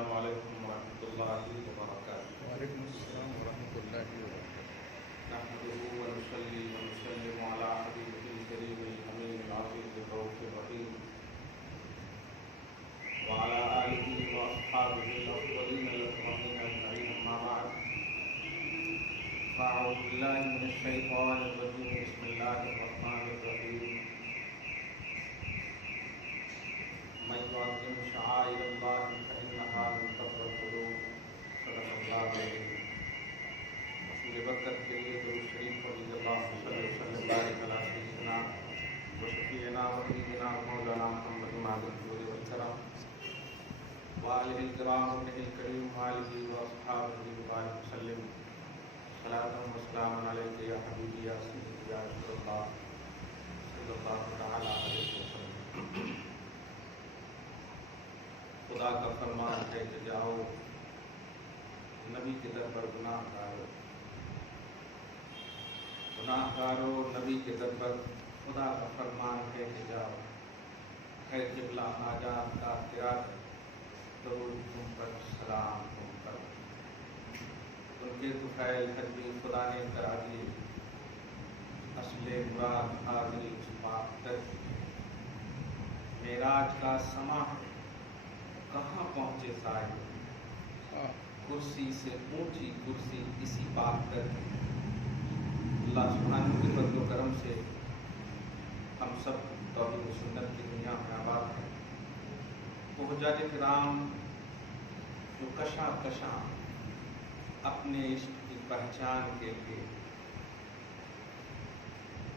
السلام علیکم ورحمۃ اللہ وبرکاتہ۔ وعلیکم السلام ورحمۃ اللہ وبرکاتہ۔ نحمده ونصلي ونسلم على حبيبه الكريم الأمين العظيم الرؤوف الرحيم وعلى آله وأصحابه الأفضلين الأكرمين أجمعين، أما بعد، فأعوذ بالله من الشيطان الرجيم، بسم الله الرحمن الرحيم۔ من يعظم شعائر الله فإنها من تقوى القلوب، صدق الله العظيم۔ رسول برکت کے لیے درود شریف پڑھیے، اللہم صلی وسلم وبارک علی سیدنا وشفیعنا وحبیبنا مولانا محمد مالک الجود والکرم وآلہ الکرام وابنہ الکریم وآلہ واصحابہ وبارک وسلم، صلاۃ وسلام علیک یا حبیبی یا سیدی یا رسول اللہ صلی اللہ تعالی علیہ وسلم۔ خدا کا فرمان ہے کہ جاؤ نبی کے در پر گناہ کارو، نبی کے در پر خدا کا فرمان ہے کہ جاؤ، ہے قبلہ حاجات کا تیراک، درود تم پر، سلام تم پر۔ ان کے طفیل حج بھی خدا نے کرا دیے، اصل مراد حاضری پاک تک۔ معراج کا سما کہاں پہنچے صاحب، کرسی سے اونچی کرسی اسی بات تک۔ اللہ سبحانہ کی فضل و کرم سے ہم سب توحید و سنت کی دنیا میں آباد ہیں۔ وہ حجاج کرام جو کشاں کشاں اپنے عشق کی پہچان کے لیے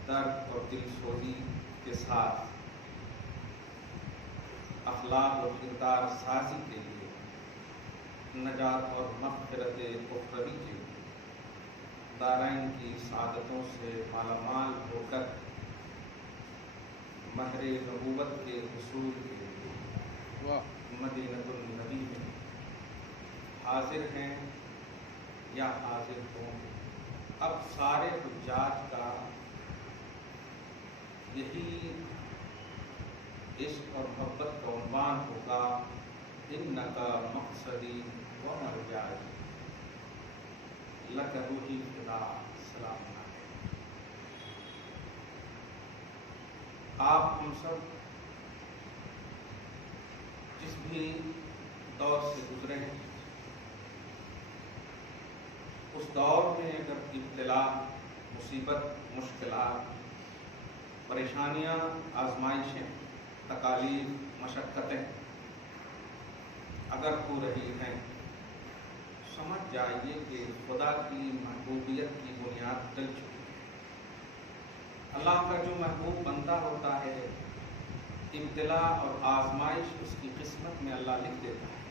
درد اور دل سوزی کے ساتھ اخلاق اور کردار سازی کے لیے نجات اور مغفرت اخروی کے دارین کی سعادتوں سے مالا مال ہو کر مہر نبوت کے حصول کے لیے مدینۃ النبی میں حاضر ہیں یا حاضر ہوں۔ اب سارے حجاج کا یہی عشق اور محبت کا عنوان ہوگا، انکا مقصدی و مرجعی لک روحی فدا، سلام علیکم۔ آپ ہم سب جس بھی دور سے گزرے ہیں، اس دور میں اگر ابتلا، مصیبت، مشکلات، پریشانیاں، آزمائشیں، تکالیف، مشقتیں اگر ہو رہی ہیں، سمجھ جائیے کہ خدا کی محبوبیت کی بنیاد ڈل چکی ہے۔ اللہ کا جو محبوب بندہ ہوتا ہے، ابتلا اور آزمائش اس کی قسمت میں اللہ لکھ دیتا ہے۔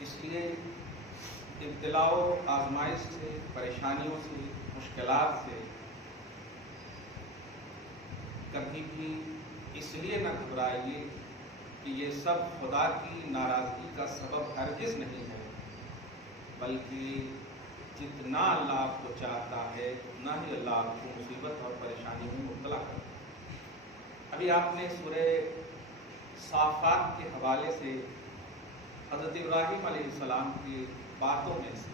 اس لیے ابتلا و آزمائش سے، پریشانیوں سے، مشکلات سے کبھی بھی اس لیے نہ گھبرائیے کہ یہ سب خدا کی ناراضگی کا سبب ہرگز نہیں ہے، بلکہ جتنا اللہ آپ کو چاہتا ہے اتنا ہی اللہ آپ کو مصیبت اور پریشانی میں مبتلا کرتا ہے۔ ابھی آپ نے سورہ صافات کے حوالے سے حضرت ابراہیم علیہ السلام کی باتوں میں سے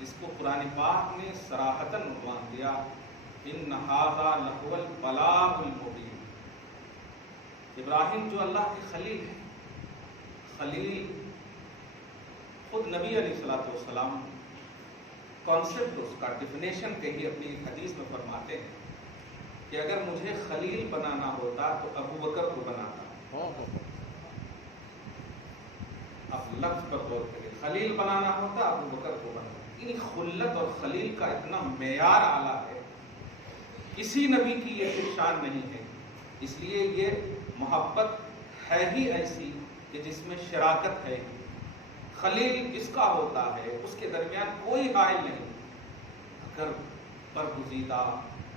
جس کو قرآن پاک نے صراحتاً عنوان دیا، ان ھذا لہو البلاغ المبین۔ ابراہیم جو اللہ کے خلیل ہیں، خلیل خود نبی علیہ السلام کانسیپٹ، اس کا ڈیفینیشن کہی اپنی حدیث میں فرماتے ہیں کہ اگر مجھے خلیل بنانا ہوتا تو ابو بکر کو بناتا۔ اب لفظ پر غور کریں، خلیل بنانا ہوتا ابو بکر کو بناتا۔ یعنی خلت اور خلیل کا اتنا معیار اعلیٰ ہے، کسی نبی کی یہ شان نہیں ہے۔ اس لیے یہ محبت ہے ہی ایسی کہ جس میں شراکت ہے۔ خلیل جس کا ہوتا ہے اس کے درمیان کوئی حائل نہیں، اگر برگزیدہ،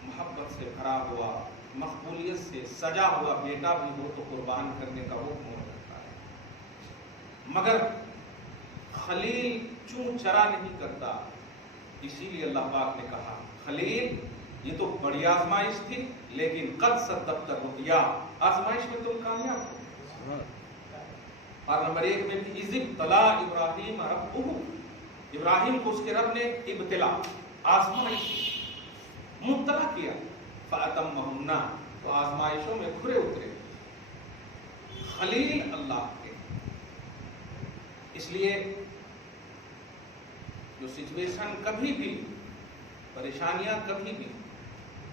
محبت سے بھرا ہوا، مقبولیت سے سجا ہوا بیٹا بھی ہو تو قربان کرنے کا حکم ہو جاتا ہے۔ مگر خلیل چوں چرا نہیں کرتا، اسی لیے اللہ پاک نے کہا خلیل یہ تو بڑی آزمائش تھی، لیکن قد صدقت الرؤیا، آزمائش میں تم کامیاب ہو۔ اور نمبر 1 میں بھی اذ ابتلا ابراہیم ربہ، ابراہیم کو اس کے رب نے ابتلا آزمائش مبتلا کیا، فاتمہن تو آزمائشوں میں کھرے اترے، خلیل اللہ کے۔ اس لیے جو سچویشن کبھی بھی، پریشانیاں کبھی بھی،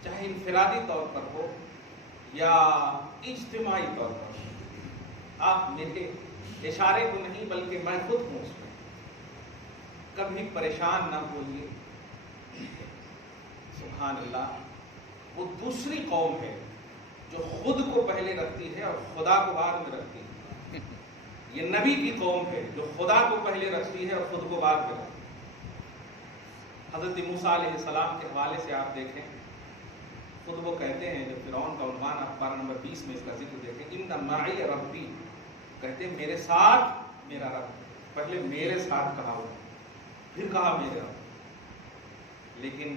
چاہے انفرادی طور پر ہو یا اجتماعی طور پر ہو، آپ میرے اشارے کو نہیں بلکہ میں خود ہوں اس میں، کبھی پریشان نہ ہوئیے۔ سبحان اللہ، وہ دوسری قوم ہے جو خود کو پہلے رکھتی ہے اور خدا کو بعد میں رکھتی ہے۔ یہ نبی کی قوم ہے جو خدا کو پہلے رکھتی ہے اور خود کو بعد میں رکھتی ہے۔ حضرت موسیٰ علیہ السلام کے حوالے سے آپ دیکھیں، خود وہ کہتے ہیں، جو فرعون کا عنوان آپ پارہ نمبر 20 میں اس کا ذکر دیکھیں، ان معی ربی، کہتے ہیں میرے ساتھ میرا رب، پہلے میرے ساتھ کہا ہوا، پھر کہا میرے رب۔ لیکن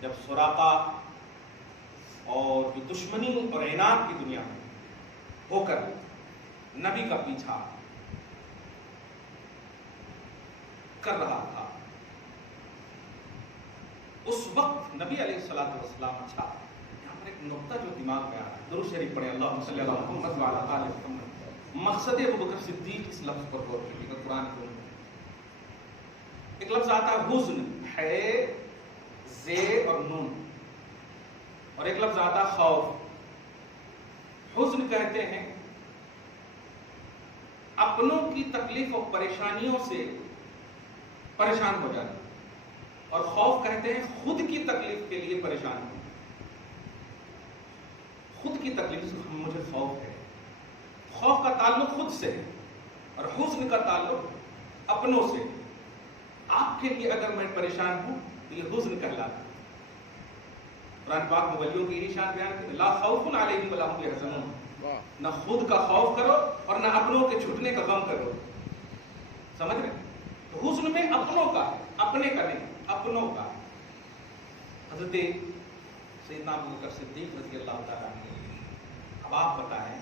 جب سراقہ اور جو دشمنی اور عناد کی دنیا میں ہو کر نبی کا پیچھا کر رہا تھا، اس وقت نبی علیہ الصلوۃ والسلام، اچھا یہاں پر ایک نقطہ جو دماغ میں آ رہا ہے، درود شریف پڑھیں، اللہم صلی علی محمد وعلی آل محمد۔ مقصد ابوبکر صدیق، اس لفظ پر غور کیجیے گا قرآن کے اندر ایک لفظ آتا ہے حزن، ہے زے اور نون، اور ایک لفظ آتا ہے خوف۔ حزن کہتے ہیں اپنوں کی تکلیف اور پریشانیوں سے پریشان ہو جانا، اور خوف کہتے ہیں خود کی تکلیف کے لیے پریشان ہو، خود کی تکلیف سے مجھے خوف ہے۔ خوف کا تعلق خود سے ہے اور حزن کا تعلق اپنوں سے۔ آپ کے لیے اگر میں پریشان ہوں تو یہ حزن کہلاتا ہے۔ قرآن پاک میں ولیوں کی یہی شان بیان کی، لا خوف علیہم ولا هم یحزنون، نہ خود کا خوف کرو اور نہ اپنوں کے چھٹنے کا غم کرو۔ سمجھ رہے؟ تو حزن میں اپنوں کا ہے، اپنے کا نہیں، اپنوں کا۔ حضرت سیدنا ابوبکر صدیق رضی اللہ تعالیٰ عنہ، اب آپ بتائیں،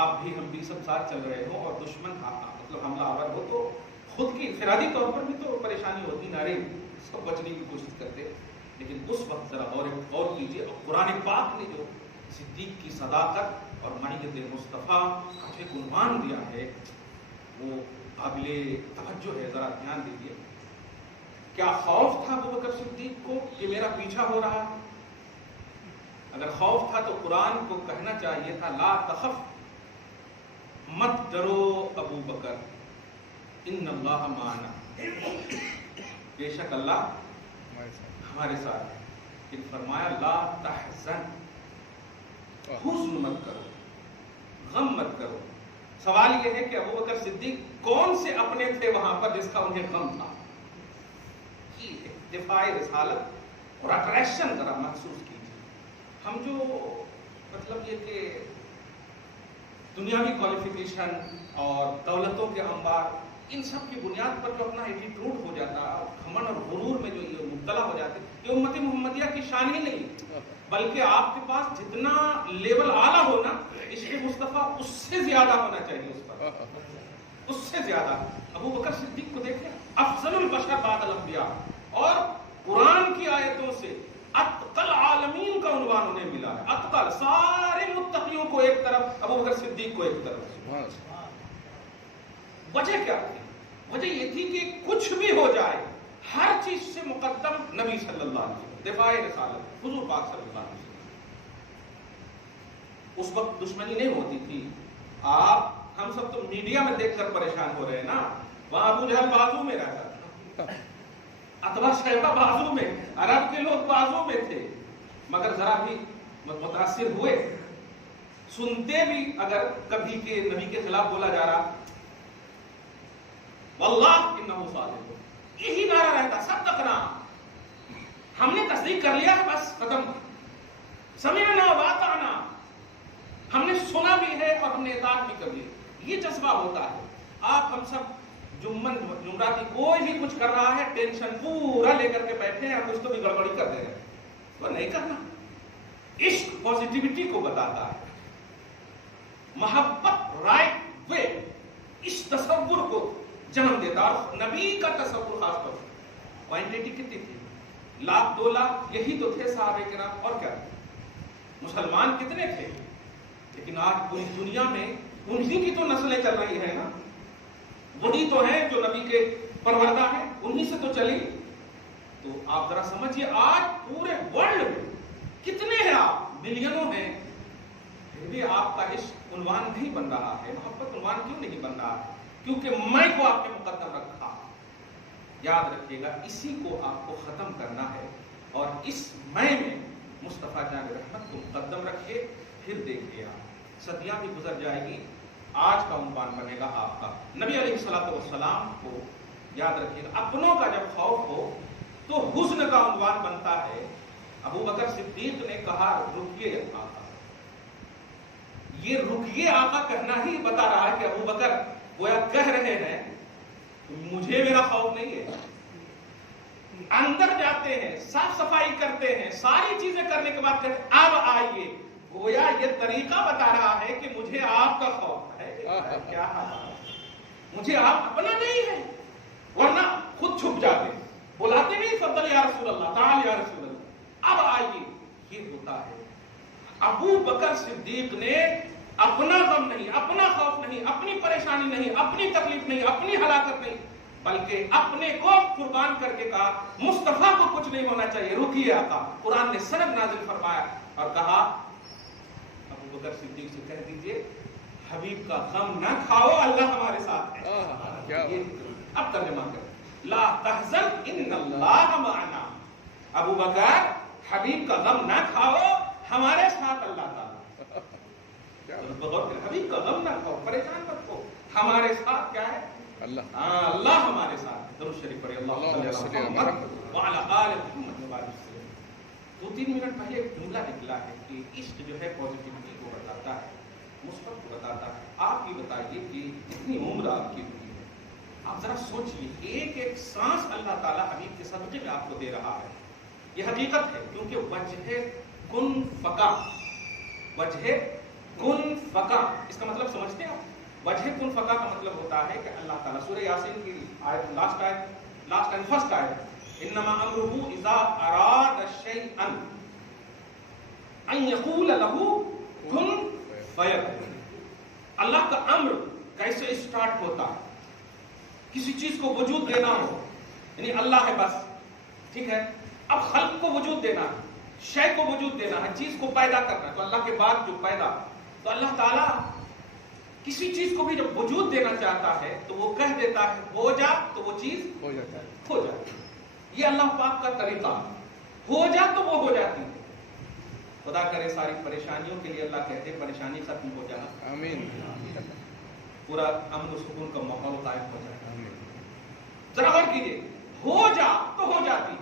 آپ بھی ہم بھی سب ساتھ چل رہے ہوں اور دشمن مطلب حملہ آور ہو تو خود کی انفرادی طور پر بھی تو پریشانی ہوتی، نارے اس کو بچنے کی کوشش کرتے، لیکن اس وقت ذرا غور کیجیے، اور قرآن پاک نے جو صدیق کی صداقت اور معیت مصطفیٰ کا ایک عنوان دیا ہے وہ قابل توجہ ہے، ذرا دھیان دیجیے۔ کیا خوف تھا ابوبکر صدیق کو کہ میرا پیچھا ہو رہا ہے؟ اگر خوف تھا تو قرآن کو کہنا چاہیے تھا لا تخف، مت ڈرو ابو بکر، ان اللہ معنا، بے شک اللہ ہمارے ساتھ ہے۔ لیکن فرمایا لا تحزن، حزن مت کرو، غم مت کرو۔ سوال یہ ہے کہ ابوبکر صدیق کون سے اپنے تھے وہاں پر جس کا انہیں غم تھا؟ دفاع رسالت اور اٹریکشن ذرا محسوس کیجیے۔ ہم جو مطلب یہ کہ دنیاوی کوالیفیکیشن اور دولتوں کے انبار، ان سب کی بنیاد پر جو اپنا ایٹیٹیوڈ ہو جاتا ہے، گھمنڈ اور غرور میں جو یہ مبتلا ہو جاتے، یہ امت محمدیہ کی شان ہی نہیں، بلکہ آپ کے پاس جتنا لیول اعلیٰ ہونا، عشق مصطفیٰ اس سے زیادہ ہونا چاہیے، اس پر اس سے زیادہ۔ ابو بکر صدیق کو دیکھیں، افضل البشر بعد الانبیاء، اور قرآن کی آیتوں سے اتقل عالمین کا عنوان انہیں ملا ہے۔ اتقل، سارے متقیوں کو ایک طرف، ابو بکر صدیق کو ایک طرف۔ وجہ کیا تھی؟ وجہ یہ تھی کہ کچھ بھی ہو جائے، ہر چیز سے مقدم نبی صلی اللہ علیہ وسلم، دفاع رسالت، حضور پاک صلی اللہ علیہ وسلم۔ اس وقت دشمنی نہیں ہوتی تھی، آپ ہم سب تو میڈیا میں دیکھ کر پریشان ہو رہے ہیں نا، وہاں ابو جہل بازو میں رہتا تھا، اتبا شیبہ بازو میں، عرب کے لوگ بازو میں تھے، مگر ذرا بھی متاثر ہوئے، سنتے بھی اگر کبھی کہ نبی کے خلاف بولا جا رہا، واللہ انہ صادق، یہی نعرہ رہتا، صدقنا، ہم نے تصدیق کر لیا ہے، بس ختم، سمعنا واطعنا، ہم نے سنا بھی ہے اور ہم نے اطاعت بھی کر لی۔ یہ جذبہ ہوتا ہے۔ آپ ہم سب جمعراتی کوئی بھی کچھ کر رہا ہے، ٹینشن پورا لے کر کے بیٹھے ہیں، کچھ تو بھی گڑبڑی کر دے رہے ہیں، وہ نہیں کرنا۔ عشق پازیٹیوٹی کو بتاتا ہے، محبت رائٹ وے اس تصور کو جنم دیتا. اور نبی کا تصور خاص طور پر کوانٹٹی کتنی تھی؟ 1 لاکھ 2 لاکھ یہی تو تھے صحابہ کرام. اور کیا مسلمان کتنے تھے؟ لیکن آج پوری دنیا میں انہی کی تو نسلیں چل رہی ہیں نا. وہی تو ہیں جو نبی کے پروردہ ہیں, انہی سے تو چلی. تو آپ ذرا سمجھیے آج پورے ورلڈ میں کتنے ہیں آپ؟ ملینوں ہیں. پھر بھی آپ کا عشق عنوان نہیں بن رہا ہے. محبت عنوان کیوں نہیں بن رہا ہے؟ کیونکہ میں کو آپ کے مقدم رکھا. یاد رکھیے گا اسی کو آپ کو ختم کرنا ہے, اور اس میں مصطفیٰ جان رحمت کو مقدم رکھیے. پھر دیکھیے آپ صدیاں بھی گزر جائے گی, آج کا عنوان بنے گا آپ کا. نبی علیہ الصلوۃ والسلام کو یاد رکھیے گا اپنوں کا جب خوف ہو تو حزن کا عنوان بنتا ہے. ابو بکر صدیق نے کہا رکیے آقا. یہ رکیے آقا کہنا ہی بتا رہا ہے کہ ابو بکر گویا کہہ رہے ہیں مجھے میرا خوف نہیں ہے. اندر جاتے ہیں, صاف صفائی کرتے ہیں, ساری چیزیں کرنے کے بعد کہتے ہیں اب آئیے. گویا یہ طریقہ بتا رہا ہے کہ مجھے آپ کا خوف ہے. کیا مجھے آپ اپنا نہیں ہے, ورنہ خود چھپ جاتے, بلاتے نہیں فضل یا رسول اللہ, تعال یا رسول اللہ, اب آئیے. یہ ہوتا ہے. ابو بکر صدیق نے اپنا غم نہیں, اپنا خوف نہیں, اپنی پریشانی نہیں, اپنی تکلیف نہیں, اپنی ہلاکت نہیں, بلکہ اپنے کو قربان کر کے کہا مصطفیٰ کو کچھ نہیں ہونا چاہیے, رکیے آقا. قرآن نے سند نازل فرمایا اور کہا ابو بکر صدیق سے کہہ دیجئے حبیب کا غم نہ کھاؤ, اللہ ہمارے ساتھ ہے. اب ترجمہ کریں, لا تحزن ان اللہ معنا. ابو بکر حبیب کا غم نہ کھاؤ, ہمارے ساتھ اللہ تعالیٰ. حبیب کا غم نہ کھاؤ, پریشان مت ہو, ہمارے ساتھ کیا ہے اللہ. اللہ ہمارے ساتھ. درود شریف پڑھیں اللہم صلی علی محمد وعلی آل محمد وبارک وسلم. 2-3 منٹ پہلے ایک جملہ نکلا ہے کہ عشق جو ہے پازیٹیوٹی کو بتاتا ہے, مثبت کو بتاتا ہے. آپ بھی بتائیے کہ اتنی عمر آپ کی ہوئی ہے, آپ ذرا سوچیے ایک ایک سانس اللہ تعالیٰ حبیب کے صدقے میں آپ کو دے رہا ہے. یہ حقیقت ہے, کیونکہ وجہ کن فقا, وجہ کن فقا اس کا مطلب سمجھتے ہیں آپ؟ وجہ کن فقا کا مطلب ہوتا ہے کہ اللہ تعالیٰ سورہ یاسین کی آیت لاسٹ اینڈ فرسٹ آیت انما امرہ اذا اراد شیئا ان یقول لہ کن فیکون. اللہ کا امر کیسے اسٹارٹ ہوتا ہے؟ کسی چیز کو وجود دینا ہو, یعنی اللہ ہے بس, ٹھیک ہے. اب خلق کو وجود دینا ہے, شے کو وجود دینا ہے, چیز کو پیدا کرنا ہے, تو اللہ کے بعد جو پیدا, تو اللہ تعالیٰ کسی چیز کو بھی جب وجود دینا چاہتا ہے تو وہ کہہ دیتا ہے ہو جا, تو وہ چیز ہو جاتی. یہ اللہ پاک کا طریقہ, ہو جا تو وہ ہو جاتی ہے. خدا کرے ساری پریشانیوں کے لیے اللہ کہتے پریشانی ختم ہو جانا, آمین. پورا امن و سکون کا ماحول قائم ہو جائے. ذرا غور کیجیے, ہو جا تو ہو جاتی.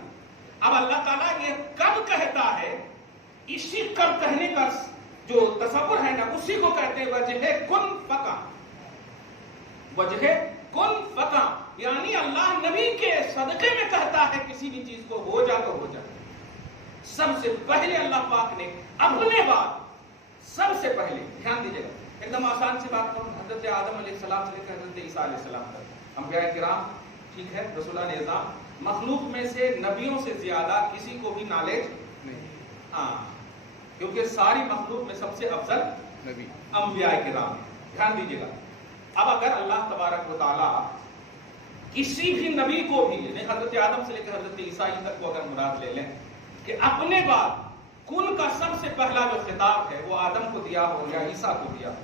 اب اللہ تعالیٰ یہ کب کہتا ہے, اسی کب کہنے کا جو تصور ہے نا اسی کو کہتے ہیں وجہ کن فقا. وجہ کن فقا یعنی اللہ نبی کے صدقے میں کہتا ہے کسی بھی چیز کو ہو جا تو ہو جا. سب سے پہلے اللہ پاک نے اپنے بعد سب سے پہلے, دھیان دیجیے گا ایک دم آسان سی بات کروں, حضرت آدم علیہ السلام سے لے کر حضرت عیسیٰ علیہ السلام تک انبیاء کرام, ٹھیک ہے, رسولان اعظام, مخلوق میں سے نبیوں سے زیادہ کسی کو بھی نالج نہیں, ہاں, کیونکہ ساری مخلوق میں سب سے افضل نبی انبیاء کرام. دھیان دیجیے گا. اب اگر اللہ تبارک و تعالیٰ کسی بھی نبی کو بھی, یعنی حضرت آدم سے لے کر حضرت عیسیٰ تک کو اگر مراد لے لیں کہ اپنے بعد کن کا سب سے پہلا جو خطاب ہے وہ آدم کو دیا ہو یا عیسیٰ کو دیا ہو,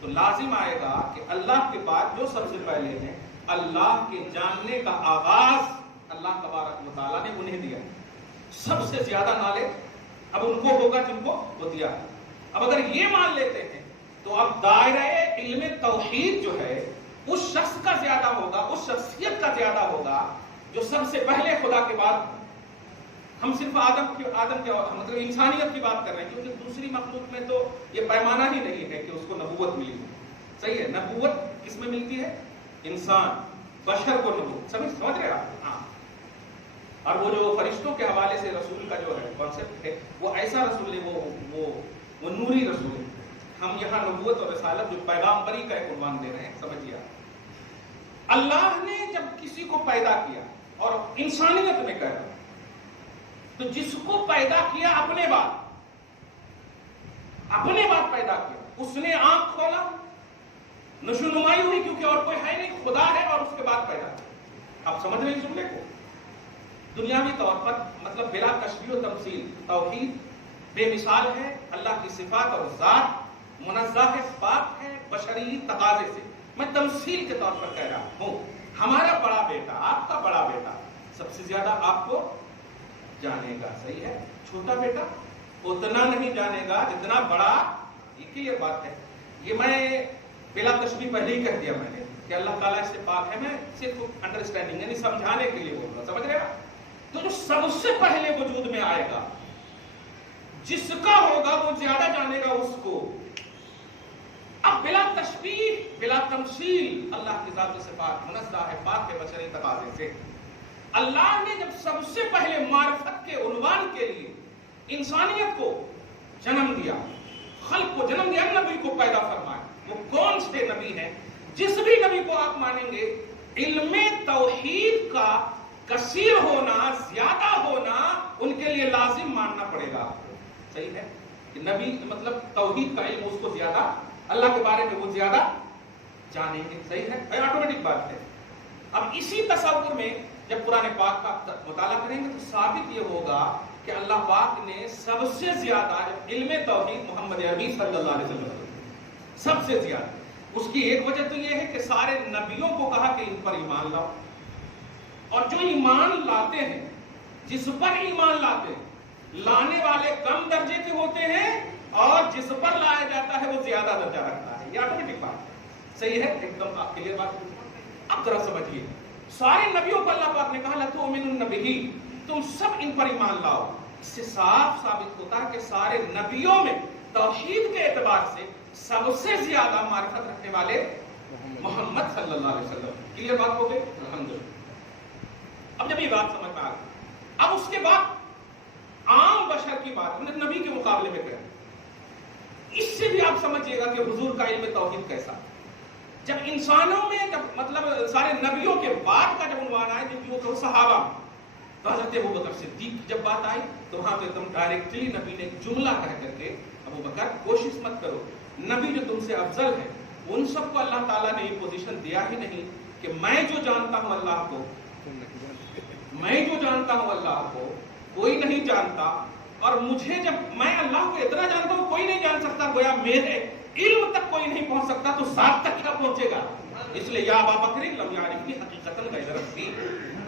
تو لازم آئے گا کہ اللہ کے بعد جو سب سے پہلے ہیں اللہ کے جاننے کا آغاز اللہ تبارک و تعالیٰ نے انہیں دیا. سب سے زیادہ نالج اب ان کو ہوگا جن کو وہ دیا. اب اگر یہ مان لیتے ہیں تو اب دائرہ علم توحید جو ہے اس شخص کا زیادہ ہوگا, اس شخصیت کا زیادہ ہوگا جو سب سے پہلے خدا کے بعد. ہم صرف آدم کے مطلب انسانیت کی بات کر رہے ہیں, کیونکہ دوسری مخلوق میں تو یہ پیمانہ ہی نہیں ہے کہ اس کو نبوت ملی. صحیح ہے, نبوت کس میں ملتی ہے؟ انسان, بشر کو نبوت. سمجھ رہے آپ؟ ہاں. اور وہ جو فرشتوں کے حوالے سے رسول کا جو ہے کانسیپٹ ہے وہ ایسا رسول ہے, وہ نوری رسول ہے. ہم یہاں نبوت اور رسالت جو پیغامبری کا ایک عنوان دے رہے ہیں، سمجھیے اللہ نے جب کسی کو پیدا کیا اور انسانیت میں کہہ رہا تو جس کو پیدا کیا اپنے بعد پیدا کیا، اس نے آنکھ کھولا، نشو نمائی ہوئی، کیونکہ اور کوئی ہے نہیں، خدا ہے، اور اس کے بعد پیدا کیا۔ آپ سمجھ رہے ہیں جملے کو؟ دنیاوی طور پر مطلب بلا تشبیہ و تمثیل توحید بے مثال ہے، اللہ کی صفات اور ذات منزہ ہے، پاک ہے بشری تقاضے سے۔ میں تمثیل کے طور پر کہہ رہا ہوں، ہمارا بڑا بیٹا، آپ کا بڑا بیٹا سب سے زیادہ آپ کو جانے گا، صحیح ہے؟ چھوٹا بیٹا اتنا نہیں جانے گا جتنا بڑا۔ یہ بات ہے، یہ میں بلا تشبیہ پہلے ہی کہہ دیا میں نے کہ اللہ تعالیٰ اس سے پاک ہے، میں صرف انڈرسٹینڈنگ یعنی سمجھانے کے لیے بول رہا ہوں، سمجھ رہے ہیں؟ تو جو سب سے پہلے وجود میں آئے گا، جس کا ہوگا وہ زیادہ جانے گا اس کو۔ اب بلا تشبیہ بلا تمثیل اللہ کی ذات و صفات منزہ ہے، پاک ہے بشری تقاضے سے۔ اللہ نے جب سب سے پہلے معرفت کے عنوان کے لیے انسانیت کو جنم دیا، خلق کو جنم دیا، نبی کو پیدا فرمایا، وہ کون سے نبی ہیں؟ جس بھی نبی کو آپ مانیں گے علم توحید کا کثیر ہونا، زیادہ ہونا ان کے لیے لازم ماننا پڑے گا، صحیح ہے؟ کہ نبی مطلب توحید کا علم اس کو زیادہ، اللہ کے بارے میں وہ زیادہ جانیں گے، صحیح ہے؟ آٹومیٹک بات ہے۔ اب اسی تصور میں جب قرآن پاک کا مطالعہ کریں گے تو ثابت یہ ہوگا کہ اللہ پاک نے سب سے زیادہ علم توحید محمد عربی صلی اللہ علیہ وسلم سب سے زیادہ، اس کی ایک وجہ تو یہ ہے کہ سارے نبیوں کو کہا کہ ان پر ایمان لاؤ، اور جو ایمان لاتے ہیں، جس پر ایمان لاتے ہیں، لانے والے کم درجے کے ہوتے ہیں اور جس پر لایا جاتا ہے وہ زیادہ درجہ رکھتا ہے۔ یہ آٹومیٹک بات ہے، صحیح ہے؟ ایک دم آپ کلیئر بات۔ اب ذرا سمجھیے، سارے نبیوں کو اللہ پاک نے کہا لَتُؤْمِنُنَّ بِهِ، تم سب ان پر ایمان لاؤ۔ اس سے صاف ثابت ہوتا ہے کہ سارے نبیوں میں توحید کے اعتبار سے سب سے زیادہ معرفت رکھنے والے محمد صلی اللہ علیہ وسلم۔ کلیئر بات ہو گئی؟ الحمدللہ۔ اب جب یہ بات سمجھ میں آ گئی، اب اس کے بعد عام بشر کی بات ہم نے نبی کے مقابلے میں کہا، اس سے بھی آپ سمجھیے گا کہ حضور کا علم توحید کیسا۔ جب انسانوں میں جب مطلب سارے نبیوں کے بعد کا جب عنوان آئے جن کی وہ صحابہ، تو حضرت ابوبکر صدیق کی جب بات آئی تو وہاں تو ایک دم ڈائریکٹلی نبی نے ایک جملہ کہہ کر کے، ابوبکر کوشش مت کرو، نبی جو تم سے افضل ہے ان سب کو اللہ تعالیٰ نے یہ پوزیشن دیا ہی نہیں کہ میں جو جانتا ہوں اللہ کو، میں جو جانتا ہوں اللہ کو کوئی نہیں جانتا، اور مجھے جب میں اللہ کو اتنا جانتا ہوں کوئی نہیں جان سکتا، گویا میرے علم تک کوئی نہیں پہنچ سکتا تو ذات تک کیا پہنچے گا؟ اس لیے یا ابا بکر لم یعرفنی حقیقتاً غیر ربی،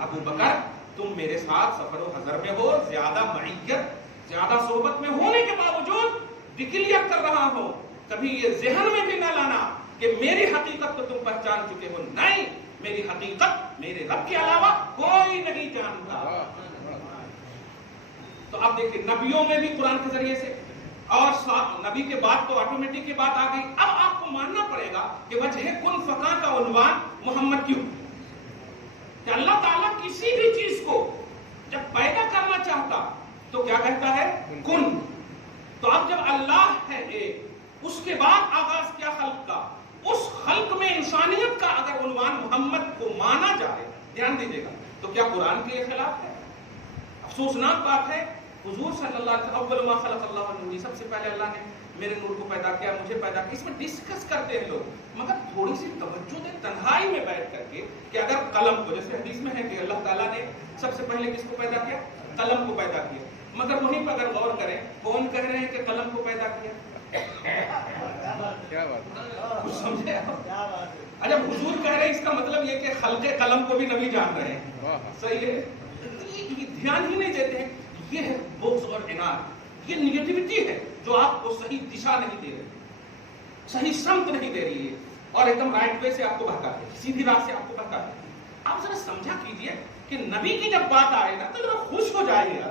ابو بکر تم میرے ساتھ سفر و حضر میں ہو، زیادہ معیت زیادہ صحبت میں ہونے کے باوجود ڈکلیئر کر رہا ہوں، کبھی یہ ذہن میں بھی نہ لانا کہ میری حقیقت تو تم پہچان چکے ہو، نہیں، میری حقیقت میرے رب کے علاوہ کوئی نہیں جانتا۔ تو اب دیکھیں نبیوں میں بھی قرآن کے ذریعے سے، اور نبی کے بعد تو آٹومیٹک کی بات آ گئی، اب آپ کو ماننا پڑے گا کہ وجہ کن فکاں کا عنوان محمد کیوں؟ کہ اللہ تعالیٰ کسی بھی چیز کو جب پیدا کرنا چاہتا تو کیا کہتا ہے؟ کن۔ تو اب جب اللہ ہے ایک، اس کے بعد آغاز کیا خلق کا، اس خلق میں انسانیت کا اگر عنوان محمد کو مانا جائے، دھیان دیجیے گا، تو کیا قرآن کے خلاف ہے؟ افسوسناک بات ہے، حضور صلی اللہ علیہ وسلم اول ما خلق اللہ نوری، سب سے پہلے اللہ نے میرے نور کو پیدا کیا، مجھے پیدا کیا، اس میں ڈسکس کرتے ہیں لوگ، مگر تھوڑی سی توجہ دیں تنہائی میں بیٹھ کر کے کہ اگر قلم کو، جیسے حدیث میں ہے کہ اللہ تعالیٰ نے سب سے پہلے کس کو پیدا کیا؟ قلم کو پیدا کیا، مگر وہیں پر اگر غور کریں کون کہہ رہے ہیں کہ قلم کو پیدا کیا؟ کیا بات؟ کچھ سمجھے آپ؟ جب حضور کہہ رہے ہیں اس کا مطلب یہ کہ خلق قلم کو بھی نبی جان رہے ہیں، صحیح ہے؟ یہ دھیان ہی نہیں دیتے ہیں، یہ ہے بغض اور عناد، یہ نیگیٹیوٹی ہے جو آپ کو صحیح دشا نہیں دے رہی، صحیح سمت نہیں دے رہی ہے، اور ایک دم رائٹ وے سے آپ کو بہکاتے ہیں، سیدھی راہ سے آپ کو بہکاتے ہیں۔ آپ ذرا سمجھا کیجئے کہ نبی کی جب بات آئے نا تو ذرا خوش ہو جائیے،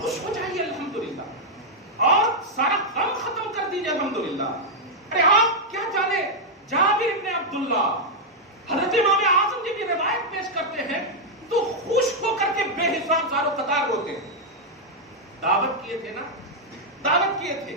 خوش ہو جائیے الحمدللہ، اور سارا غم ختم کر دیجیے الحمدللہ۔ ارے آپ کیا جانے، جابر ابن عبداللہ حضرت امام اعظم جب یہ روایت پیش کرتے ہیں تو خوش ہو کر کے بے حساب زارو قطار ہوتے ہیں۔ دعوت کیے تھے نا، دعوت کیے تھے،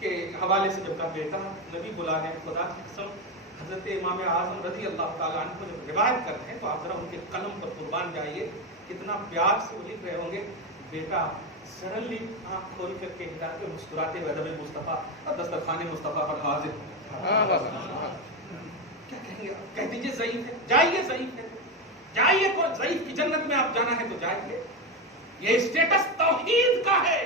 کے حوالے سے جب کہا بیٹا نبی بلا رہے ہیں، خدا کی قسم حضرت امام اعظم رضی اللہ تعالیٰ عنہ جب روایت کرتے ہیں تو آپ ذرا ان کے قلم پر قربان جائیے، کتنا پیار سے وہ لکھ رہے ہوں گے، بیٹا سڈنلی آنکھ کھول کر کے ہدایت میں مسکراتے ہوئے ادب مصطفیٰ اور دسترخوان مصطفیٰ پر حاضر کیا کہیں گے؟ کہہ دیجیے ضعیف ہے، جائیے ضعیف ہے، جائیے کو ضعیف کی جنت میں آپ جانا ہے تو جائیے. یہ اسٹیٹس توحید کا ہے،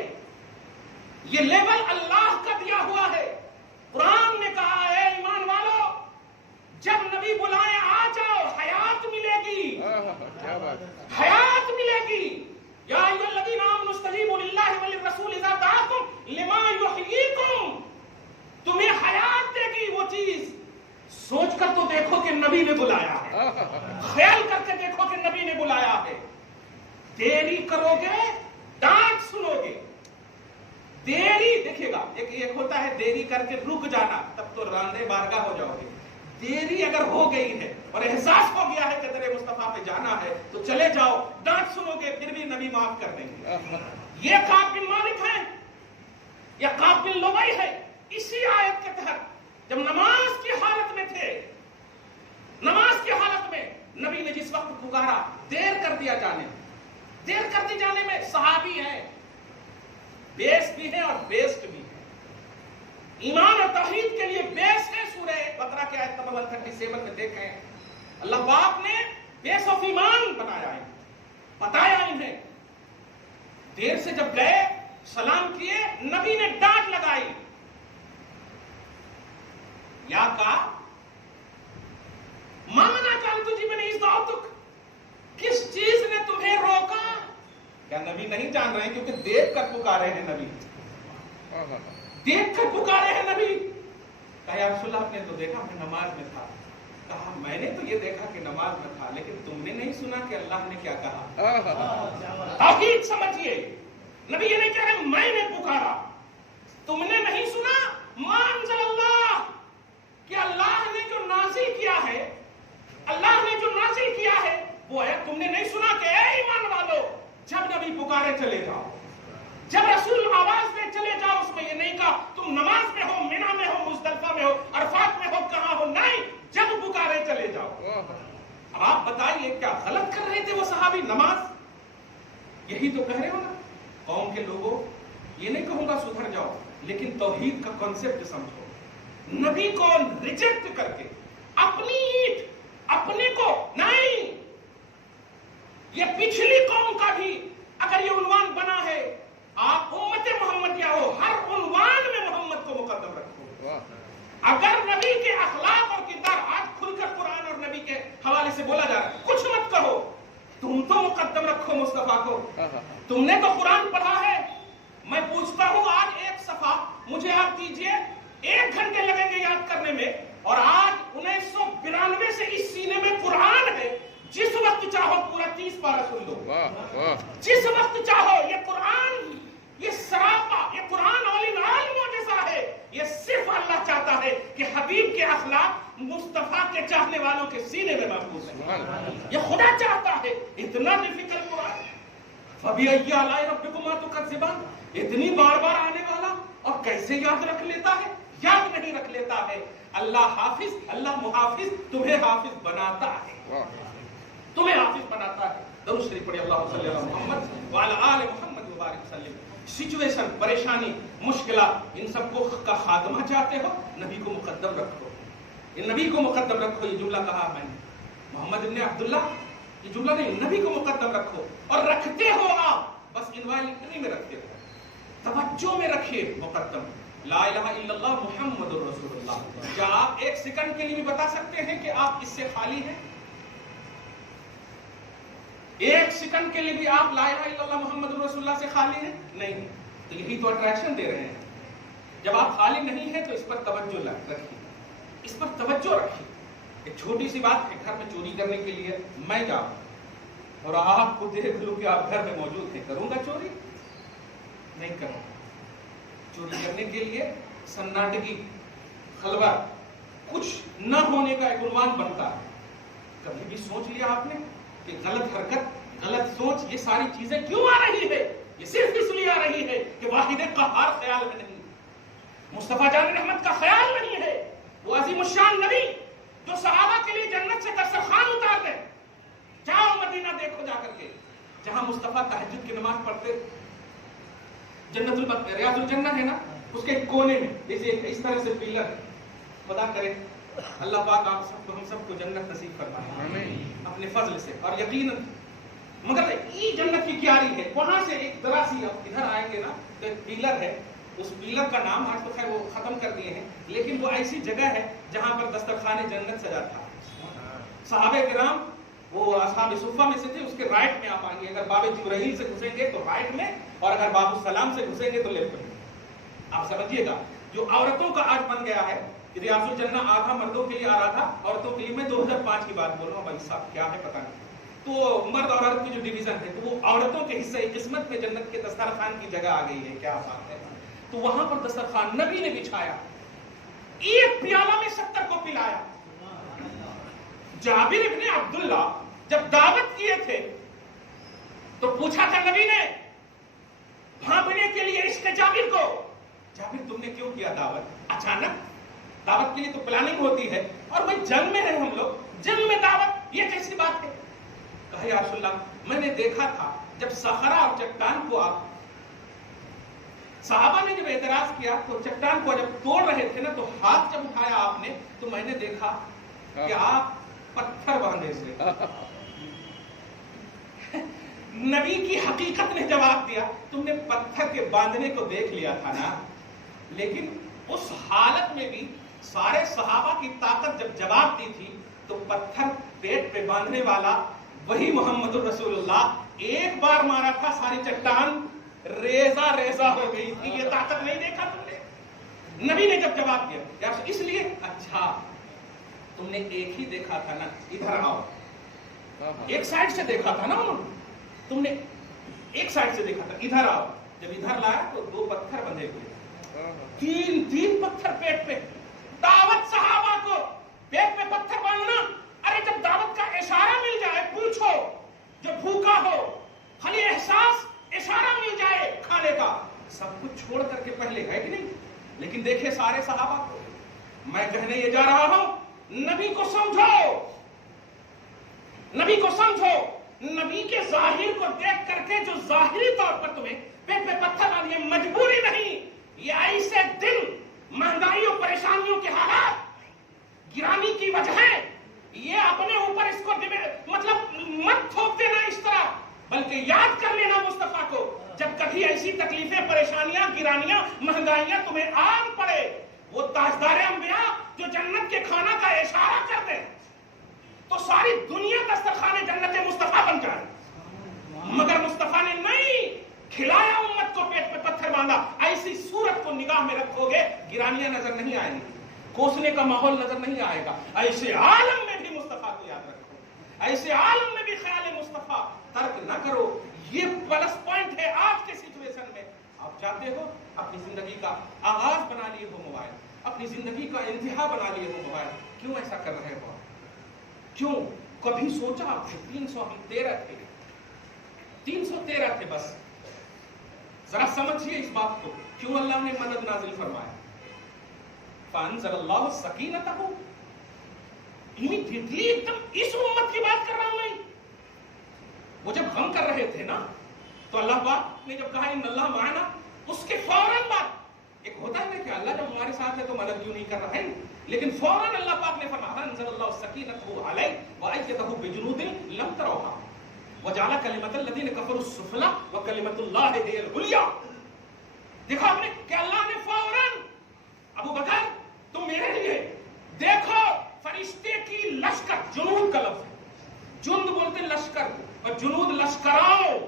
یہ لیول اللہ کا دیا ہوا ہے. قرآن نے کہا ہے ایمان والو جب نبی بلائے آ جاؤ، حیات ملے گی، حیات ملے گی. یا ایھا الذین آمنوا استجیبوا للہ وللرسول اذا دعاکم لما یحییکم، تمہیں حیات دے گی وہ چیز. سوچ کر تو دیکھو کہ نبی نے بلایا ہے، خیال کر کے دیکھو کہ نبی نے بلایا ہے. دیری کرو گے ڈانٹ سنو گے. دیری دیکھیے گا، ایک ہوتا ہے دیری کر کے رک جانا، تب تو راندے بارگاہ ہو جاؤ گے. دیری اگر ہو گئی ہے اور احساس ہو گیا ہے کہ در مصطفیٰ پہ جانا ہے تو چلے جاؤ، ڈانٹ سنو گے پھر بھی نبی معاف کر دیں گے. یہ کعب بن مالک ہے یا کعب بن لبئی ہے. اسی آیت کے تحت جب نماز کی حالت میں تھے، نماز کی حالت میں نبی نے جس وقت پکارا، دیر کر دیا جانے، دیر کر دی جانے میں صحابی ہیں، بیس بھی ہے اور بیسٹ بھی ہے. ایمان اور توحید کے لیے بیس ہے. سورہ بقرہ کے آیت نمبر 137 میں دیکھیں اللہ پاک نے بیس آف ایمان بنایا ہے، بتایا انہیں. دیر سے جب گئے سلام کیے، نبی نے ڈانٹ لگائی، یا کہا ما منعک ان تجیب اذ دعوتک، کس چیز نے تمہیں روکا؟ کیا نبی نہیں جان رہے ہیں کیونکہ دیکھ کر پکارے ہیں نبی، دیکھ کر پکارے ہیں نبی. کہا یا رسول اللہ آپ نے تو دیکھا میں نماز میں تھا. کہا میں نے تو یہ دیکھا کہ نماز میں تھا، لیکن تم نے نہیں سنا کہ اللہ نے کیا کہا؟ توحید سمجھیے، نبی یہ نہیں کہہ رہے میں نے پکارا، تم نے نہیں سنا. ما انزل اللہ، کہ اللہ نے جو نازل کیا ہے، اللہ نے جو نازل کیا ہے وہ ہے. تم نے نہیں سنا کہ اے ایمان والو جب نبی پکارے چلے جاؤ، جب رسول آواز میں چلے جاؤ. اس میں یہ نہیں کہا تم نماز میں ہو، منی میں ہو، مزدلفہ میں ہو، عرفات میں ہو، کہاں ہو، نہیں، جب پکارے چلے جاؤ. اب آپ بتائیے کیا غلط کر رہے تھے وہ صحابی؟ نماز یہی تو کہہ رہے ہو نا. قوم کے لوگوں یہ نہیں کہوں گا سدھر جاؤ، لیکن توحید کا کانسیپٹ سمجھو. نبی کو ریجیکٹ کر کے اپنی اینٹ اپنے کو نہیں. یہ پچھلی قوم کا بھی اگر یہ عنوان بنا ہے، آپ امت محمدیہ ہو، ہر عنوان میں محمد کو مقدم رکھو. اگر نبی کے اخلاق اور کردار آج کھل کر قرآن اور نبی کے حوالے سے بولا جا رہا ہے، کچھ مت کہو، تم تو مقدم رکھو مصطفیٰ کو. تم نے تو قرآن پڑھا ہے. میں پوچھتا ہوں آج ایک صفحہ مجھے آپ دیجئے، 1 گھنٹے لگیں گے یاد کرنے میں، اور آج 1992 سے اس سینے میں قرآن ہے. جس وقت چاہو پورا 30 پارہ سن لو، جس وقت چاہو. یہ قرآن، یہ سراپا، یہ قرآن عالم معجزہ ہے. یہ صرف اللہ چاہتا ہے کہ حبیب کے اخلاق مصطفیٰ کے چاہنے والوں کے سینے میں محفوظ ہے. یہ خدا چاہتا ہے. اتنا ڈیفیکلٹ قرآن، فَبِأَيِّ آلَاءِ رَبِّكُمَا تُكَذِّبَانِ، اتنی بار بار آنے والا، اور کیسے یاد رکھ لیتا ہے؟ یاد نہیں رکھ لیتا ہے. اللہ حافظ، اللہ محافظ تمہیں حافظ بناتا ہے، تمہیں حافظ بناتا ہے. درود شریف پڑھیں، اللہم صلی علی محمد وعلی آل محمد وبارک وسلم. سچویشن، پریشانی، مشکلات، ان سب کو کا خاتمہ چاہتے ہو، نبی کو مقدم رکھو. یہ نبی کو مقدم رکھو. یہ جملہ کہا میں نے، محمد ابن عبداللہ، یہ جملہ نہیں، نبی کو مقدم رکھو. اور رکھتے ہو آپ، بس انوائلٹی میں رکھتے ہو، توجہ میں رکھیے مقدم. لا الہ الا اللہ محمد رسول اللہ. کیا آپ 1 سیکنڈ کے لیے بھی بتا سکتے ہیں کہ آپ اس سے خالی ہیں؟ 1 سیکنڈ کے لیے بھی آپ لا الہ الا اللہ محمد رسول اللہ سے خالی ہیں؟ نہیں. تو یہی تو اٹریکشن دے رہے ہیں. جب آپ خالی نہیں ہیں تو اس پر توجہ رکھیے، اس پر توجہ رکھیے. ایک چھوٹی سی بات ہے، گھر میں چوری کرنے کے لیے میں جاؤں اور آپ کو دیکھ لوں کہ آپ گھر میں موجود ہیں، کروں گا چوری؟ نہیں کروں. چوری کرنے کے لیے سناٹگی، خلوت، کچھ نہ ہونے کا ایک عنوان بنتا ہے. کبھی بھی سوچ لیا آپ نے کہ غلط حرکت، غلط سوچ، یہ ساری چیزیں کیوں آ رہی ہے؟ یہ صرف اس لیے آ رہی ہے کہ واحد قہار خیال میں نہیں. مصطفیٰ جان رحمت کا خیال نہیں ہے وہ عظیم الشان نبی جو صحابہ کے لیے جنت سے دسترخوان اتار دے. جاؤ مدینہ دیکھو جا کر کے جہاں مصطفیٰ تہجد کی نماز پڑھتے. جنت ریاض الجنہ ہے نا, اس کے کونے میں جیسے اس طرح سے پیلر ہے. خدا کرے اللہ پاک آپ سب کو, ہم سب کو جنت نصیب فرمائے اپنے فضل سے. اور یقیناً مگر یہ جنت کی کیاری ہے. وہاں سے ایک ذرا سی آپ ادھر آئیں گے نا تو ایک پیلر ہے, اس پیلر کا نام آج تو خیر وہ ختم کر دیے ہیں, لیکن وہ ایسی جگہ ہے جہاں پر دسترخوان جنت سجا تھا. صحابہ کرام وہ اصحاب صفہ میں سے تھے. اس کے رائٹ میں آپ آئیں گے, اگر باب جبرائیل سے گھسیں گے تو رائٹ میں, اور اگر باب السلام سے گھسیں گے تو لیفٹ میں. آپ سمجھیے گا جو عورتوں کا آج بن گیا ہے ریاض الجنہ, آدھا مردوں کے لیے آ رہا تھا, عورتوں کے لیے. میں 2005 کی بات بول رہا ہوں بھائی صاحب, کیا ہے پتہ نہیں. تو مرد اور عورت کی جو ڈویژن ہے تو وہ عورتوں کے حصے قسمت میں جنت کے دسترخوان کی جگہ آ گئی ہے. کیا بات ہے. تو وہاں پر دسترخوان نبی نے بچھایا, ایک پیالہ میں 70 کو پلایا. جابر ابن عبداللہ جب دعوت کیے تھے تو پوچھا تھا نبی نے بھانپنے کے لیے عشق جابر کو, جابر تم نے کیوں کیا دعوت اچانک؟ دعوت کے لیے تو پلاننگ ہوتی ہے, اور بھائی جنگ میں ہیں ہم لوگ, جنگ میں دعوت یہ کیسی بات ہے؟ کہا یا رسول اللہ میں نے دیکھا تھا جب صخرہ اور چٹان کو آپ صحابہ نے جب اعتراض کیا تو چٹان کو جب توڑ رہے تھے نا تو ہاتھ جب اٹھایا آپ نے تو میں نے دیکھا کہ آپ پتھر باندھے سے. نبی کی حقیقت نے جواب دیا تم نے پتھر کے باندھنے کو دیکھ لیا تھا نا, لیکن اس حالت میں بھی سارے صحابہ کی طاقت جب جواب دی تھی تو پتھر پیٹ پہ باندھنے والا وہی محمد الرسول اللہ. ایک بار مارا تھا ساری چٹان ریزہ ریزہ ہو گئی تھی. یہ طاقت نہیں دیکھا تم نے؟ نبی نے جب جواب دیا اس لیے اچھا تم نے ایک ہی دیکھا تھا نا, ادھر آؤ. ایک سائڈ سے دیکھا تھا نا انہوں نے, تم نے ایک سائڈ سے دیکھا تھا, ادھر آؤ. جب ادھر لایا تو 2 پتھر بندھے ہوئے, 3 پتھر پیٹ پہ. دعوت صحابہ کو پیٹ پہ پتھر باندھنا, ارے جب دعوت کا اشارہ مل جائے, پوچھو جو بھوکا ہو خالی احساس اشارہ مل جائے کھانے کا, سب کچھ چھوڑ کر کے پہلے ہے کہ نہیں. لیکن دیکھیں سارے صحابہ کو. میں کہنے یہ جا رہا ہوں نبی کو سمجھو, نبی کو سمجھو. نبی کے ظاہر کو دیکھ کر کے جو ظاہری طور پر تمہیں پیٹ پہ پتھر ڈالیں, یہ مجبوری نہیں, یہ ایسے دن مہنگائی اور پریشانیوں کے حالات, گرانی کی وجہ ہے. یہ اپنے اوپر اس کو مطلب مت تھوک دینا اس طرح, بلکہ یاد کر لینا مصطفیٰ کو جب کبھی ایسی تکلیفیں, پریشانیاں, گرانیاں, مہنگائیاں تمہیں آن پڑے. وہ تاجدار انبیاء جو جنت کے کھانا کا اشارہ کر دیں تو ساری دنیا دسترخوان جنت مصطفیٰ بن جائے. مگر مصطفیٰ نے نہیں کھلایا امت کو, پیٹ پہ پتھر باندھا. ایسی صورت کو نگاہ میں رکھو گے گرانیاں نظر نہیں آئیں گی, کوسنے کا ماحول نظر نہیں آئے گا. ایسے عالم میں بھی مصطفیٰ کو یاد رکھو, ایسے عالم میں بھی خیال مصطفیٰ ترک نہ کرو. یہ پلس پوائنٹ ہے آج کے سچویشن میں. آپ چاہتے ہو اپنی زندگی کا آغاز بنا لیے ہو موبائل, اپنی زندگی کا انتہا بنا لیے ہو موبائل, کیوں ایسا کر رہے ہو؟ کیوں؟ کبھی سوچا آپ نے 313 تھے, 313 تھے بس. ذرا سمجھیے اس بات کو, کیوں اللہ نے مدد نازل فرمایا. فانزل اللہ سکینتہ, امیڈیٹلی ایک دم اس امت کی بات کر رہا ہوں میں. وہ جب غم کر رہے تھے نا تو اللہ پاک نے جب کہا ان اللہ معنا, اس کے فوراً بعد ایک ہوتا ہے نا کہ اللہ جب ہمارے ساتھ ہے تو مدد کیوں نہیں کر رہا ہے, لیکن فوراً اللہ پاک نے فرمایا انزل اللہ سکینتہ علیہ وایدہ بجنود لم تروها وجعل کلمۃ الذین کفروا السفلی وکلمۃ اللہ ہی العلیٰ. دیکھا آپ نے کہ اللہ نے فوراً, ابو بکر تم میرے لیے دیکھو فرشتے کی لشکر, جنود کا لفظ ہے, جند بولتے لشکر کو, اور جنود لشکراؤ.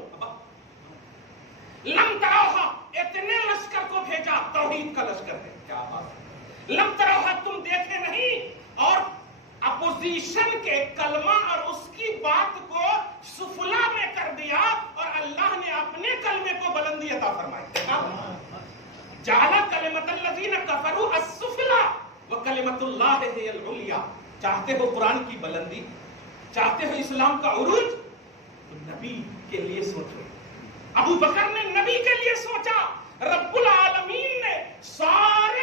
لم تروها اتنے لشکر کو بھیجا, توحید کا لشکر ہے. کیا بات ہے, لم تروها تم دیکھے نہیں, اور اپوزیشن کے کلمہ اور اس کی بات کو سفلا میں کر دیا, اور اللہ نے اپنے کلمے کو بلندی عطا فرمائی. جعل کلمۃ الذین کفروا السفلی وکلمۃ اللہ ہی العلیٰ. چاہتے ہو قرآن کی بلندی, چاہتے ہو اسلام کا عروج, تو نبی کے لیے سوچو. ابو بکر نے نبی کے لیے سوچا, رب العالمین نے سارے